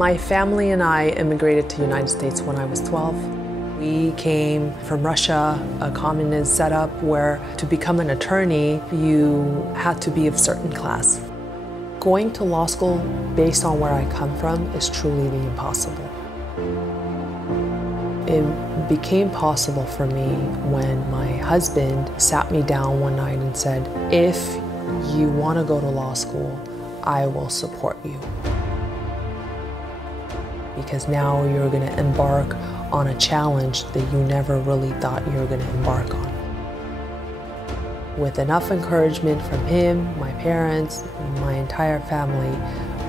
My family and I immigrated to the United States when I was 12. We came from Russia, a communist setup where to become an attorney, you had to be of certain class. Going to law school based on where I come from is truly the impossible. It became possible for me when my husband sat me down one night and said, if you want to go to law school, I will support you. Because now you're going to embark on a challenge that you never really thought you were going to embark on. With enough encouragement from him, my parents, my entire family,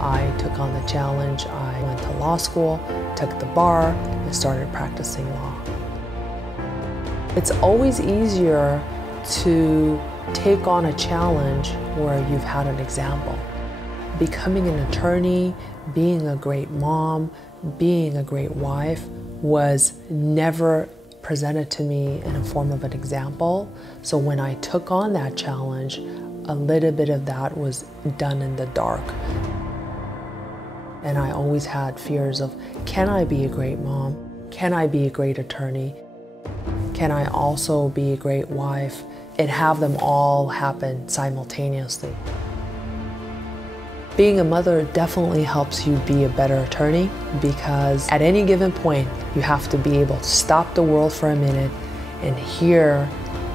I took on the challenge. I went to law school, took the bar, and started practicing law. It's always easier to take on a challenge where you've had an example. Becoming an attorney, being a great mom, being a great wife was never presented to me in a form of an example. So when I took on that challenge, a little bit of that was done in the dark. And I always had fears of, can I be a great mom? Can I be a great attorney? Can I also be a great wife? And have them all happen simultaneously. Being a mother definitely helps you be a better attorney, because at any given point, you have to be able to stop the world for a minute and hear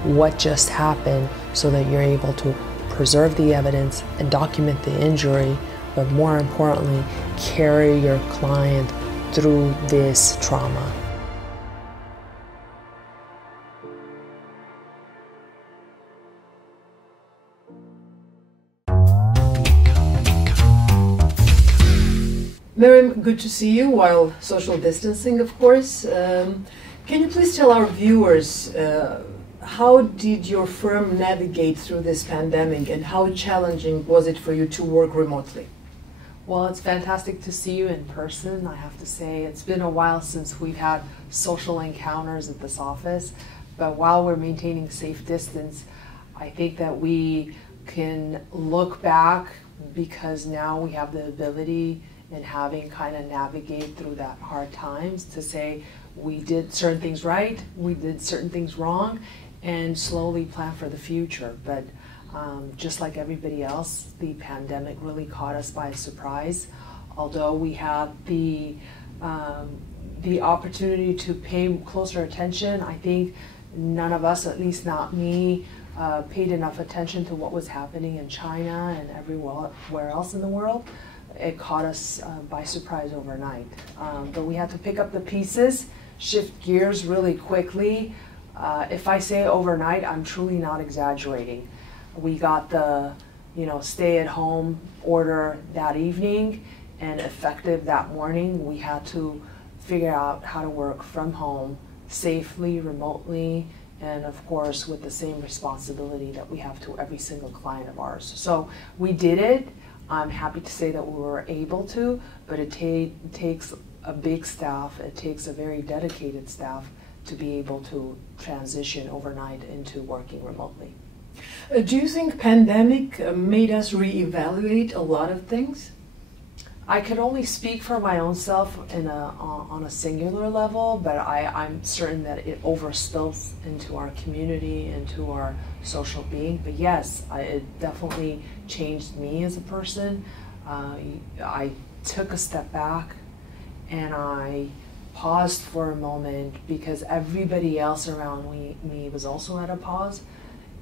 what just happened so that you're able to preserve the evidence and document the injury, but more importantly, carry your client through this trauma. Mariam, good to see you, while social distancing, of course. Can you please tell our viewers, how did your firm navigate through this pandemic, and how challenging was it for you to work remotely? Well, it's fantastic to see you in person. I have to say, it's been a while since we've had social encounters at this office, but while we're maintaining safe distance, I think that we can look back, because now we have the ability and having kind of navigate through that hard times to say we did certain things right, we did certain things wrong, and slowly plan for the future. But just like everybody else, the pandemic really caught us by surprise. Although we had the opportunity to pay closer attention, I think none of us, at least not me, paid enough attention to what was happening in China and everywhere else in the world. It caught us by surprise overnight. But we had to pick up the pieces, shift gears really quickly. If I say overnight, I'm truly not exaggerating. We got the stay-at-home order that evening, and effective that morning, we had to figure out how to work from home safely, remotely, and of course with the same responsibility that we have to every single client of ours. So we did it. I'm happy to say that we were able to, but it takes a big staff, it takes a very dedicated staff to be able to transition overnight into working remotely. Do you think pandemic made us reevaluate a lot of things? I could only speak for my own self on a singular level, but I'm certain that it overspills into our community, into our social being. But yes, it definitely changed me as a person. I took a step back and I paused for a moment, because everybody else around me was also at a pause,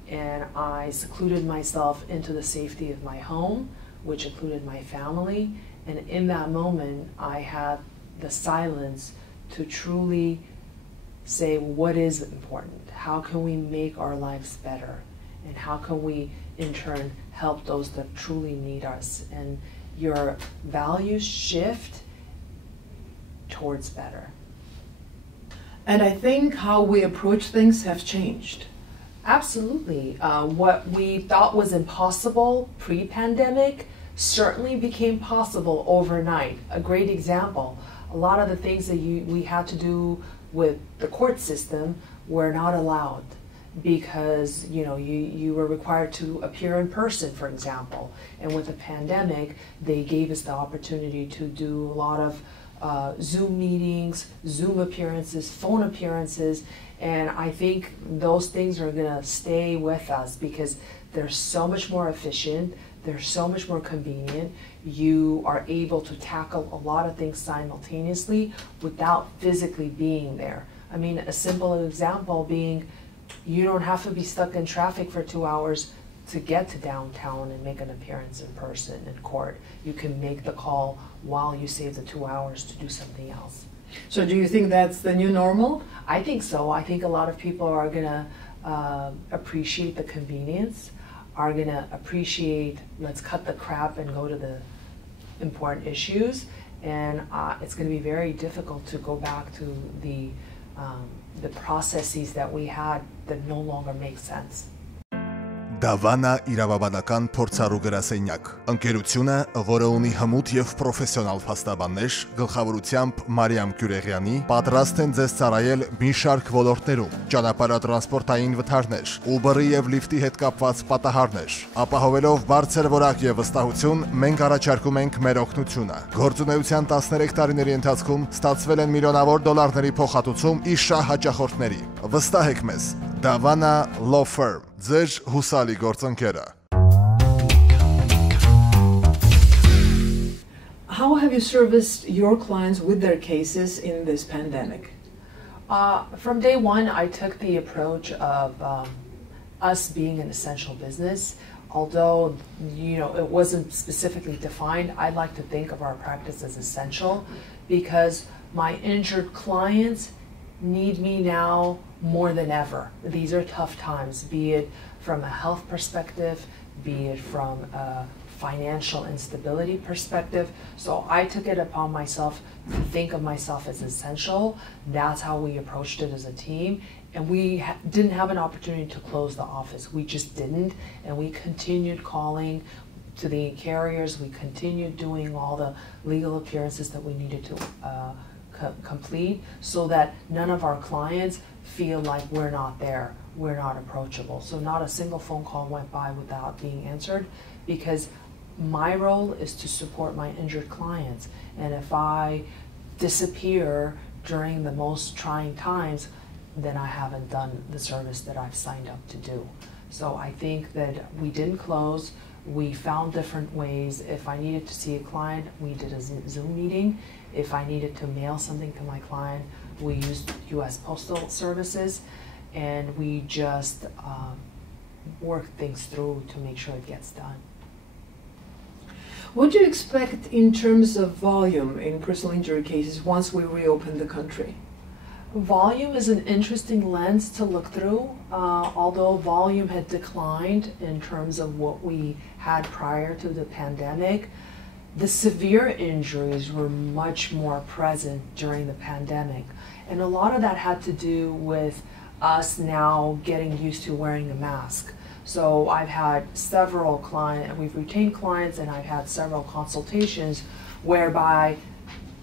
and I secluded myself into the safety of my home, which included my family. And in that moment, I had the silence to truly say, what is important? How can we make our lives better? And how can we, in turn, help those that truly need us? And your values shift towards better. And I think how we approach things have changed. Absolutely. What we thought was impossible pre-pandemic certainly became possible overnight. A great example, a lot of the things that we had to do with the court system were not allowed. because you were required to appear in person, for example. And with the pandemic, they gave us the opportunity to do a lot of Zoom meetings, Zoom appearances, phone appearances, and I think those things are going to stay with us because they're so much more efficient, they're so much more convenient. You are able to tackle a lot of things simultaneously without physically being there. I mean, a simple example being you don't have to be stuck in traffic for 2 hours to get to downtown and make an appearance in person in court. You can make the call while you save the 2 hours to do something else. So do you think that's the new normal? I think so. I think a lot of people are going to appreciate the convenience, are going to appreciate, let's cut the crap and go to the important issues, and it's going to be very difficult to go back to the processes that we had that no longer make sense. Դավանա իրավաբանական փորձառու գրասենյակ։ Ընկերությունը, որը ունի հմուտ եւ պրոֆեսիոնալ փաստաբաններ, գլխավորությամբ Մարիամ Kuregyan-ի, պատրաստ են ձեզ ծառայել մի շարք ոլորտներում՝ ճանապարհատրանսպորտային վթարներ, Uber-ի եւ Lyft-ի հետ կապված պատահարներ։ Ապահովելով բարձր որակ եւ վստահություն, մենք առաջարկում ենք մեր օգնությունը։ Գործունեության 13 տարիների ընթացքում ստացվել են միլիոնավոր դոլարների փոխհատուցում իշահ հաճախորդների։ Վստահեք մեզ, Davana Law Firm, ձեր հուսալի գործընկերը։ How have you serviced your clients with their cases in this pandemic? From day one, I took the approach of us being an essential business. Although, it wasn't specifically defined, I like to think of our practice as essential because my injured clients need me now more than ever. These are tough times, be it from a health perspective, be it from a financial instability perspective. So I took it upon myself to think of myself as essential. That's how we approached it as a team. And we didn't have an opportunity to close the office. We just didn't. And we continued calling to the carriers. We continued doing all the legal appearances that we needed to complete so that none of our clients feel like we're not there, we're not approachable. So not a single phone call went by without being answered because my role is to support my injured clients. And if I disappear during the most trying times, then I haven't done the service that I've signed up to do. So I think that we didn't close. We found different ways. If I needed to see a client, we did a Zoom meeting. If I needed to mail something to my client, we used U.S. Postal Services, and we just work things through to make sure it gets done. What do you expect in terms of volume in personal injury cases once we reopen the country? Volume is an interesting lens to look through. Although volume had declined in terms of what we had prior to the pandemic, the severe injuries were much more present during the pandemic. And a lot of that had to do with us now getting used to wearing a mask. So I've had several clients, we've retained clients, and I've had several consultations whereby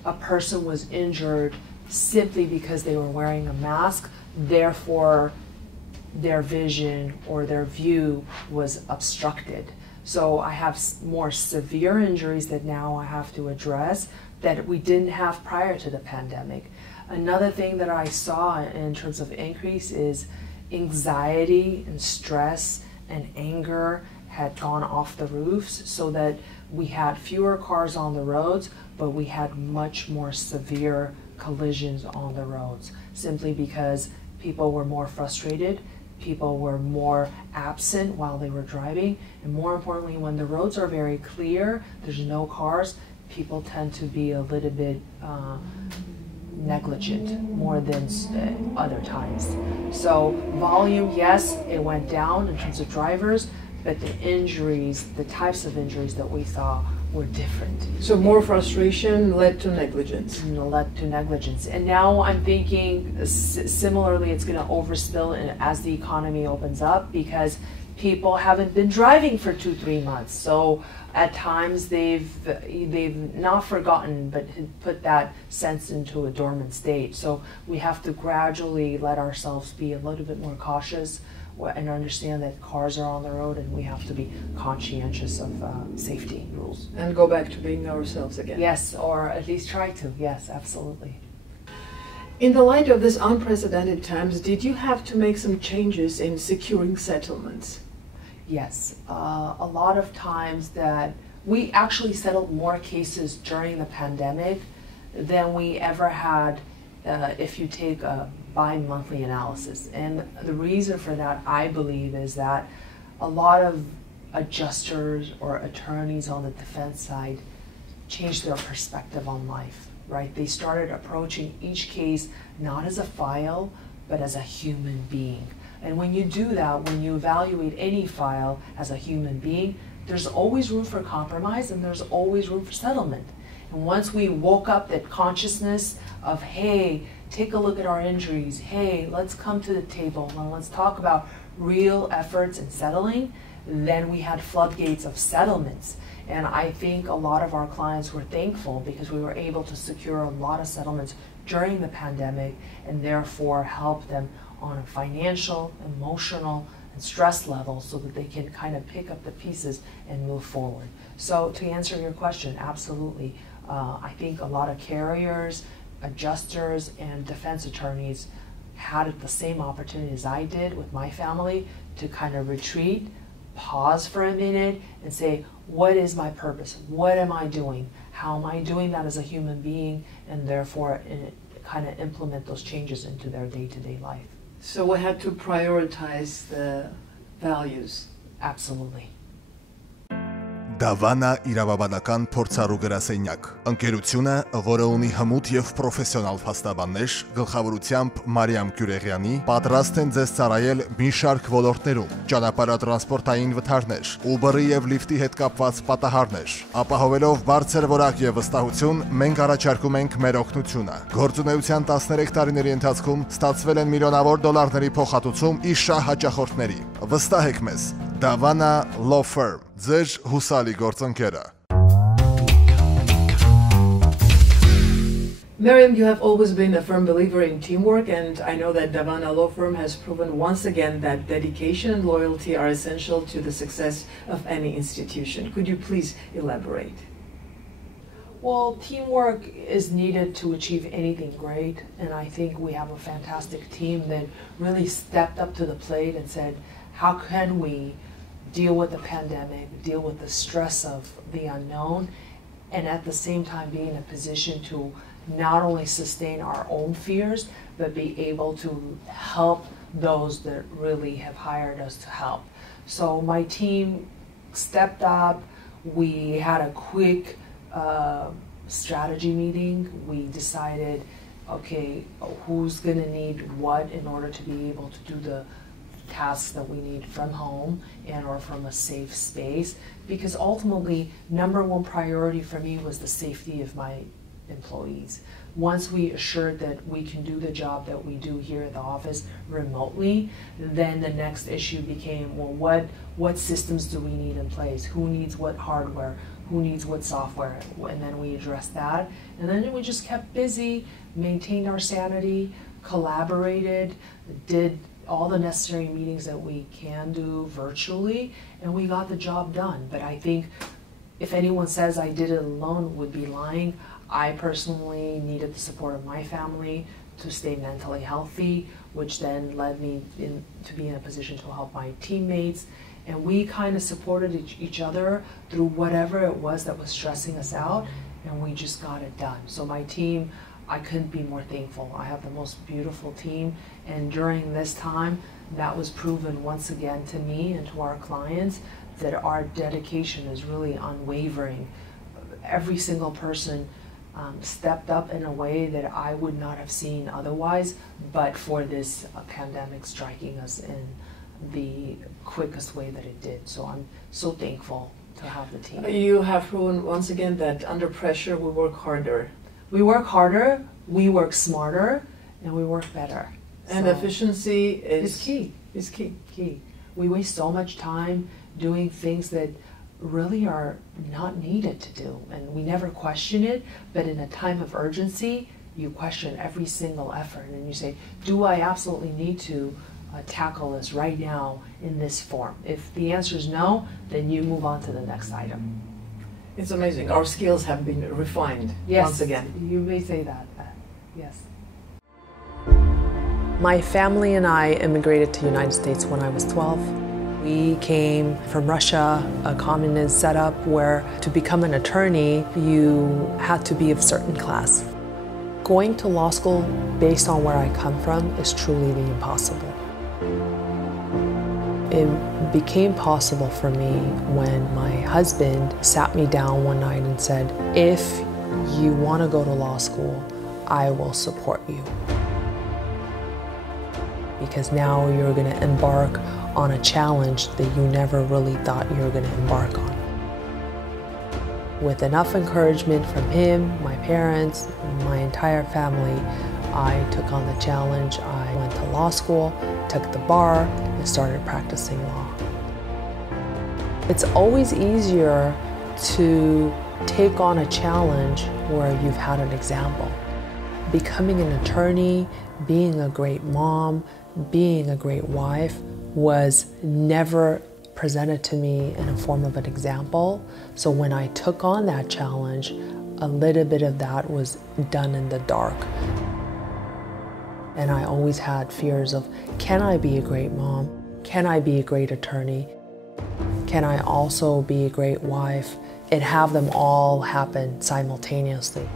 a person was injured simply because they were wearing a mask, therefore their vision or their view was obstructed. So I have more severe injuries that now I have to address that we didn't have prior to the pandemic. Another thing that I saw in terms of increase is anxiety and stress and anger had gone off the roofs so that we had fewer cars on the roads, but we had much more severe collisions on the roads, simply because people were more frustrated, people were more absent while they were driving, and more importantly, when the roads are very clear, there's no cars, people tend to be a little bit negligent more than other times. So volume, yes, it went down in terms of drivers, but the injuries, the types of injuries that we saw were different. So more frustration led to negligence. Led to negligence. And now I'm thinking similarly it's going to overspill as the economy opens up because people haven't been driving for 2-3 months. So at times they've not forgotten but put that sense into a dormant state. So we have to gradually let ourselves be a little bit more cautious and understand that cars are on the road and we have to be conscientious of safety rules. And go back to being ourselves again. Yes, or at least try to. Yes, absolutely. In the light of this unprecedented times, did you have to make some changes in securing settlements? Yes, a lot of times that we actually settled more cases during the pandemic than we ever had if you take a bi-monthly analysis. And the reason for that, I believe, is that a lot of adjusters or attorneys on the defense side changed their perspective on life, right? They started approaching each case not as a file, but as a human being. And when you do that, when you evaluate any file as a human being, there's always room for compromise and there's always room for settlement. And once we woke up that consciousness of, hey, take a look at our injuries, hey, let's come to the table and let's talk about real efforts in settling, then we had floodgates of settlements. And I think a lot of our clients were thankful because we were able to secure a lot of settlements during the pandemic and therefore help them on a financial, emotional, and stress level so that they can kind of pick up the pieces and move forward. So to answer your question, absolutely. I think a lot of carriers, adjusters, and defense attorneys had the same opportunity as I did with my family to kind of retreat, pause for a minute, and say, what is my purpose? What am I doing? How am I doing that as a human being? And therefore, kind of implement those changes into their day-to-day life. So we had to prioritize the values. Absolutely. Դավանա իրավաբանական փորձառու գրասենյակ։ Ընկերությունը, որը ունի հմուտ եւ պրոֆեսիոնալ փաստաբաններ, գլխավորությամբ Մարիամ Kuregyan-ի, պատրաստ են ձեզ ծառայել մի շարք ոլորտներում՝ ճանապարհատրանսպորտային վթարներ, Uber-ի եւ Lyft-ի հետ կապված պատահարներ։ Ապահովելով բարձր որակ եւ վստահություն, մենք առաջարկում ենք մեր օգնությունը։ Գործունեության 13 տարիների ընթացքում ստացվել են միլիոնավոր դոլարների փոխհատուցում իր շահ հաճախորդների։ Վստահեք մեզ, Davana Law Firm, ձեր հուսալի գործընկերը։ Mariam, you have always been a firm believer in teamwork, and I know that Davana Law Firm has proven once again that dedication and loyalty are essential to the success of any institution. Could you please elaborate? Well, teamwork is needed to achieve anything great, and I think we have a fantastic team that really stepped up to the plate and said, how can we deal with the pandemic, deal with the stress of the unknown, and at the same time be in a position to not only sustain our own fears, but be able to help those that really have hired us to help. So my team stepped up. We had a quick strategy meeting. We decided, okay, who's gonna need what in order to be able to do the tasks that we need from home and or from a safe space, because ultimately number one priority for me was the safety of my employees. Once we assured that we can do the job that we do here at the office remotely, then the next issue became, well, what systems do we need in place? Who needs what hardware? Who needs what software? And then we addressed that. And then we just kept busy, maintained our sanity, collaborated, did all the necessary meetings that we can do virtually, and we got the job done. But I think if anyone says I did it alone would be lying. I personally needed the support of my family to stay mentally healthy, which then led me to be in a position to help my teammates. And we kind of supported each other through whatever it was that was stressing us out, and we just got it done. So my team, I couldn't be more thankful. I have the most beautiful team, and during this time, that was proven once again to me and to our clients that our dedication is really unwavering. Every single person stepped up in a way that I would not have seen otherwise, but for this pandemic striking us in the quickest way that it did. So I'm so thankful to have the team. You have proven once again that under pressure we work harder. We work harder, we work smarter, and we work better. And so efficiency is key. Is key. Key. We waste so much time doing things that really are not needed to do, and we never question it, but in a time of urgency, you question every single effort, and you say, do I absolutely need to tackle this right now in this form. If the answer is no, then you move on to the next item. It's amazing. Our skills have been refined Yes, once again. You may say that. Yes. My family and I immigrated to the United States when I was 12. We came from Russia, a communist setup where to become an attorney, you had to be of certain class. Going to law school based on where I come from is truly the impossible. It became possible for me when my husband sat me down one night and said, if you want to go to law school, I will support you. Because now you're going to embark on a challenge that you never really thought you were going to embark on. With enough encouragement from him, my parents, my entire family, I took on the challenge. I went to law school, took the bar, and started practicing law. It's always easier to take on a challenge where you've had an example. Becoming an attorney, being a great mom, being a great wife was never presented to me in a form of an example. So when I took on that challenge, a little bit of that was done in the dark. And I always had fears of, can I be a great mom? Can I be a great attorney? Can I also be a great wife? And have them all happen simultaneously.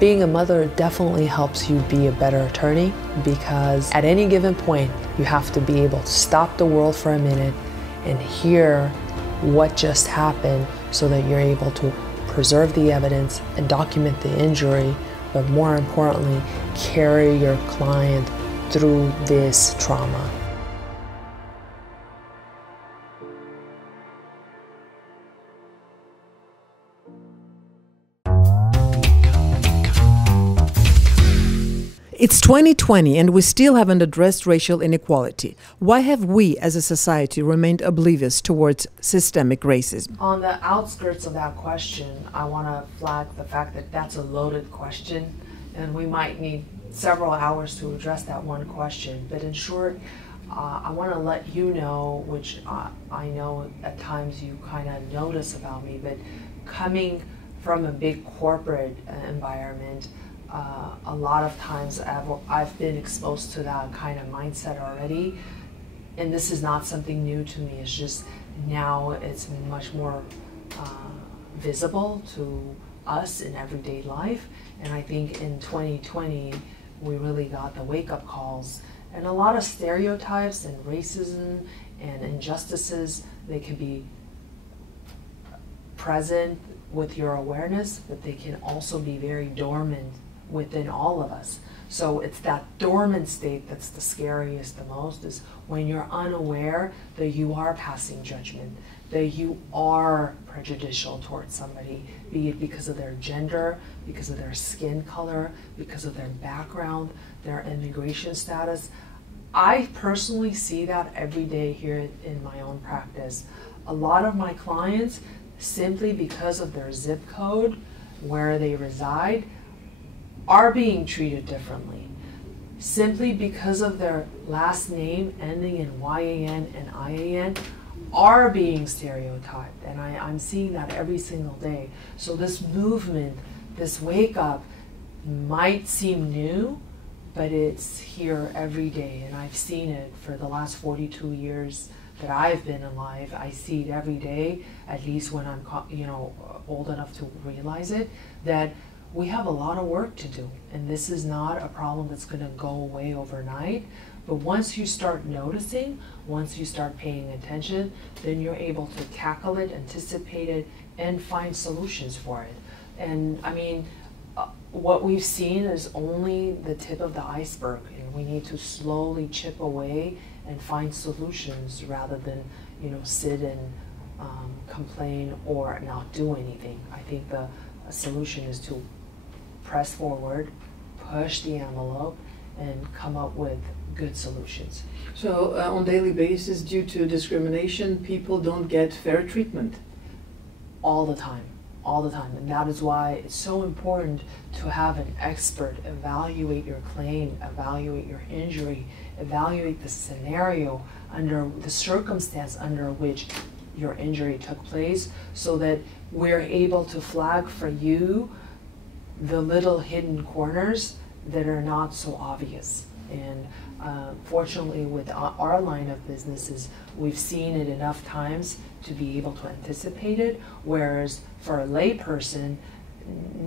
Being a mother definitely helps you be a better attorney, because at any given point, you have to be able to stop the world for a minute and hear what just happened so that you're able to preserve the evidence and document the injury, but more importantly, carry your client through this trauma. It's 2020 and we still haven't addressed racial inequality. Why have we as a society remained oblivious towards systemic racism? On the outskirts of that question, I want to flag the fact that that's a loaded question, and we might need several hours to address that one question. But in short, I want to let you know, which I know at times you kind of notice about me, but coming from a big corporate environment, a lot of times I've been exposed to that kind of mindset already, and this is not something new to me. It's just now it's much more visible to us in everyday life, and I think in 2020 we really got the wake-up calls, and a lot of stereotypes and racism and injustices, they can be present with your awareness, but they can also be very dormant within all of us. So it's that dormant state that's the scariest the most, is when you're unaware that you are passing judgment, that you are prejudicial towards somebody, be it because of their gender, because of their skin color, because of their background, their immigration status. I personally see that every day here in my own practice. A lot of my clients, simply because of their zip code, where they reside, are being treated differently. Simply because of their last name ending in YAN and IAN, are being stereotyped. And I'm seeing that every single day. So this movement, this wake up, might seem new, but it's here every day. And I've seen it for the last 42 years that I've been alive. I see it every day, at least when I'm old enough to realize it, that we have a lot of work to do, and this is not a problem that's going to go away overnight. But once you start noticing, once you start paying attention, then you're able to tackle it, anticipate it, and find solutions for it. And I mean, what we've seen is only the tip of the iceberg, and we need to slowly chip away and find solutions rather than sit and complain or not do anything. I think the solution is to press forward, push the envelope, and come up with good solutions. So on a daily basis, due to discrimination, people don't get fair treatment? All the time. all the time. And that is why it's so important to have an expert evaluate your claim, evaluate your injury, evaluate the scenario under the circumstance under which your injury took place, so that we're able to flag for you the little hidden corners that are not so obvious. And fortunately, with our line of businesses, we've seen it enough times to be able to anticipate it, whereas for a lay person,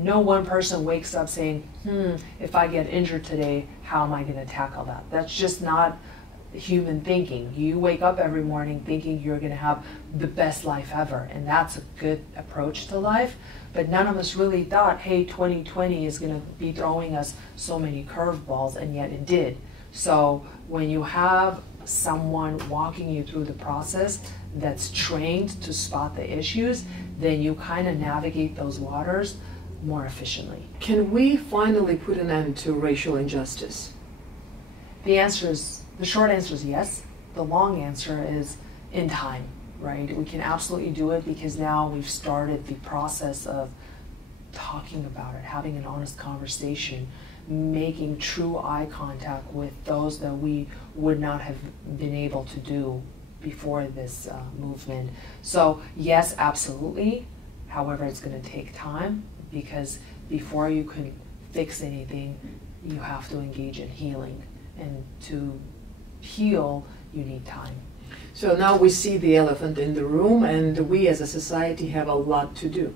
no one person wakes up saying, if I get injured today, how am I going to tackle that? That's just not human thinking. You wake up every morning thinking you're going to have the best life ever, and that's a good approach to life. But none of us really thought, hey, 2020 is going to be throwing us so many curveballs, and yet it did. So when you have someone walking you through the process that's trained to spot the issues, then you kind of navigate those waters more efficiently. Can we finally put an end to racial injustice? The short answer is yes. The long answer is in time, right? We can absolutely do it because now we've started the process of talking about it, having an honest conversation, making true eye contact with those that we would not have been able to do before this movement. So yes, absolutely. However, it's going to take time, because before you can fix anything, you have to engage in healing. And to heal, you need time. So now we see the elephant in the room, and we as a society have a lot to do.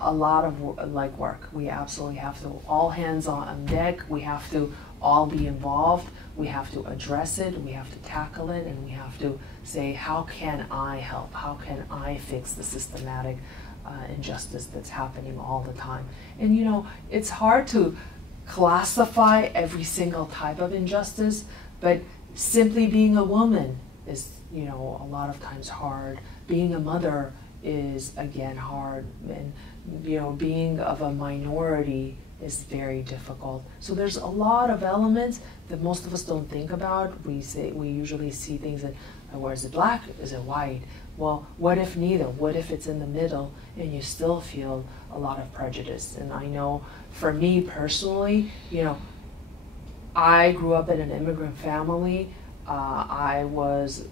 A lot of work. We absolutely have to, all hands on deck. We have to all be involved. We have to address it. We have to tackle it, and we have to say, how can I help? How can I fix the systematic injustice that's happening all the time? And you know, it's hard to classify every single type of injustice, but simply being a woman is, you know, a lot of times hard. Being a mother is, again, hard. And, you know, being of a minority is very difficult. So there's a lot of elements that most of us don't think about. We usually see things that, where is it black, is it white? Well, what if neither? What if it's in the middle and you still feel a lot of prejudice? And I know for me personally, you know, I grew up in an immigrant family. I was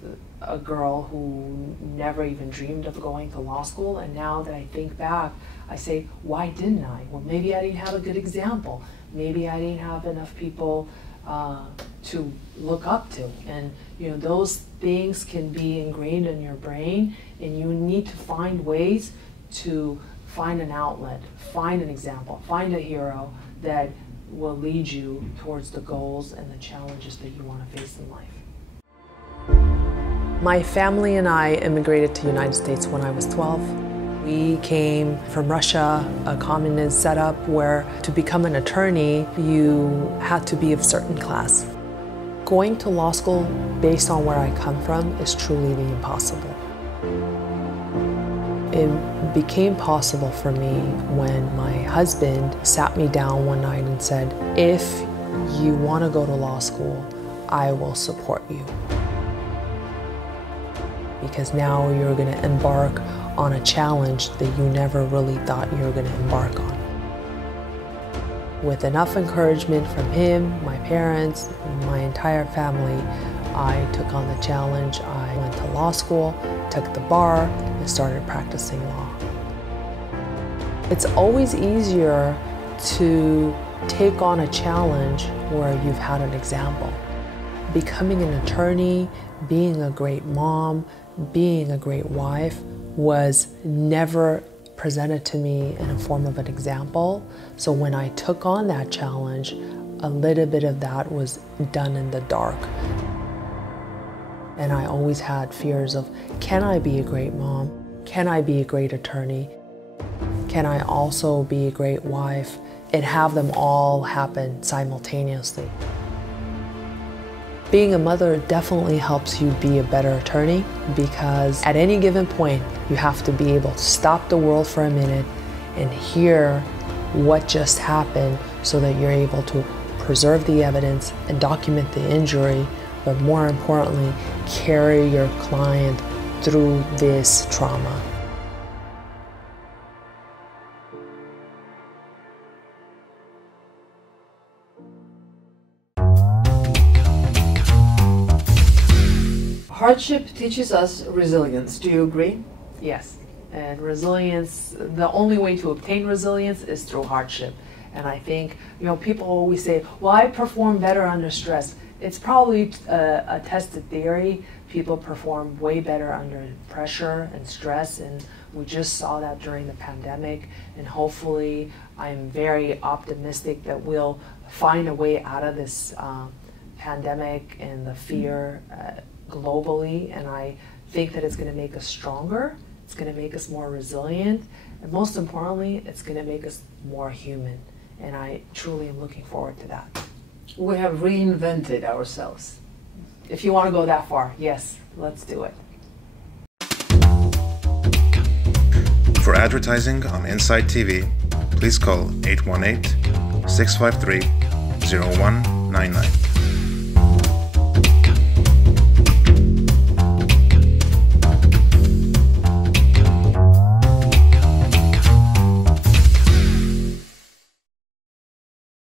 a girl who never even dreamed of going to law school, and now that I think back, I say, why didn't I? Well, maybe I didn't have a good example. Maybe I didn't have enough people to look up to. And you know, those things can be ingrained in your brain, and you need to find ways to find an outlet, find an example, find a hero that will lead you towards the goals and the challenges that you want to face in life. My family and I immigrated to the United States when I was 12. We came from Russia, a communist setup where to become an attorney, you had to be of a certain class. Going to law school based on where I come from is truly the impossible. It became possible for me when my husband sat me down one night and said, if you want to go to law school, I will support you. Because now you're going to embark on a challenge that you never really thought you were going to embark on. With enough encouragement from him, my parents, my entire family, I took on the challenge. I went to law school, took the bar, and started practicing law. It's always easier to take on a challenge where you've had an example. Becoming an attorney, being a great mom, being a great wife was never presented to me in a form of an example. So when I took on that challenge, a little bit of that was done in the dark. And I always had fears of, can I be a great mom? Can I be a great attorney? Can I also be a great wife? And have them all happen simultaneously. Being a mother definitely helps you be a better attorney, because at any given point, you have to be able to stop the world for a minute and hear what just happened so that you're able to preserve the evidence and document the injury, but more importantly, carry your client through this trauma. hardship teaches us resilience. Do you agree? Yes. And resilience, the only way to obtain resilience is through hardship. And I think, people always say, well, I perform better under stress. It's probably a tested theory. People perform way better under pressure and stress, and we just saw that during the pandemic. And hopefully, I'm very optimistic that we'll find a way out of this pandemic and the fear globally. And I think that it's going to make us stronger. It's going to make us more resilient. And most importantly, it's going to make us more human. And I truly am looking forward to that. We have reinvented ourselves. If you want to go that far, yes, let's do it. For advertising on Insight TV, please call 818-653-0199.